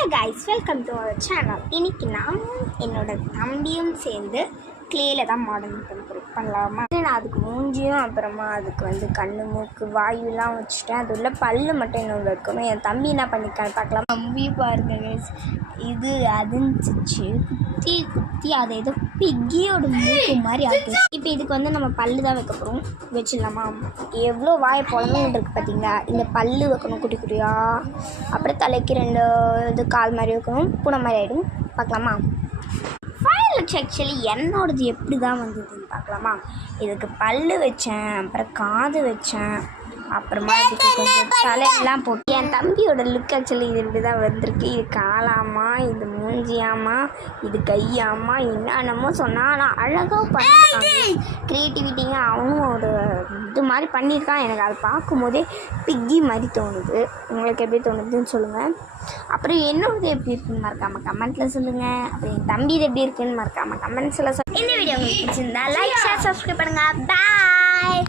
Hello guys, welcome to our channel. இன்றைக்கி நான் என்னோட தம்பியும் சேர்ந்து கிளேயில் தான் மாடல் பண்ணலாமா. நான் அதுக்கு மூஞ்சியும் அப்புறமா அதுக்கு கண்ணு மூக்கு வாயுலாம் வச்சுட்டேன். அது உள்ள பல்லு மட்டும் இன்னொன்று வைக்கணும். என் தம்பி என்ன பண்ணியிருக்கான்னு பார்க்கலாம். தம்பி பாருங்க கைஸ், இது அதுந்துச்சு குத்தி அதை ஏதோ பிக்கியோட மூக்கு மாதிரி ஆகிடுச்சு. இப்போ இதுக்கு நம்ம பல்லு தான் வைக்க போகிறோம். வச்சிடலாமா? எவ்வளோ வாயை பொழந்துன்னு இருக்குது பார்த்தீங்களா. இந்த பல்லு வைக்கணும் குட்டி குட்டியாக. அப்புறம் தலைக்கு 2 இது கால் மாதிரி வைக்கணும். பூனை மாதிரி ஆகிடும். பார்க்கலாமா? ஆக்சுவலி என்னோடது எப்படி தான் வந்ததுன்னு பார்க்கலாமா? இதுக்கு பல்லு வச்சேன், அப்புறம் காது வச்சேன், அப்புறமா இதுக்கு கொஞ்சம் தலையெல்லாம் போட்டு. என் தம்பியோட லுக் ஆக்சுவலி இது இப்படி தான் வந்திருக்கு. இது காலாமா, இது மூஞ்சியாமா, இது கையாமா, என்னென்னமோ சொன்னால் ஆனால் அழகாக பண்ணியிருக்காங்க. க்ரியேட்டிவிட்டிங்க அவனும் ஒரு இது மாதிரி பண்ணியிருக்கான். எனக்கு அதை பார்க்கும்போதே பிக்கி மாதிரி தோணுது. உங்களுக்கு எப்படி தோணுதுன்னு சொல்லுங்கள். அப்புறம் என்னோடது எப்படி இருக்குன்னு மறக்காமல் கமெண்ட்டில் சொல்லுங்கள். அப்புறம் என் தம்பி இது எப்படி இருக்குன்னு மறக்காமல் கமெண்ட்ஸில் சொல்லுங்கள். இந்த வீடியோ உங்களுக்கு பிடிச்சிருந்தா லைக், ஷேர், சப்ஸ்கிரைப் பண்ணுங்கள். பாய்.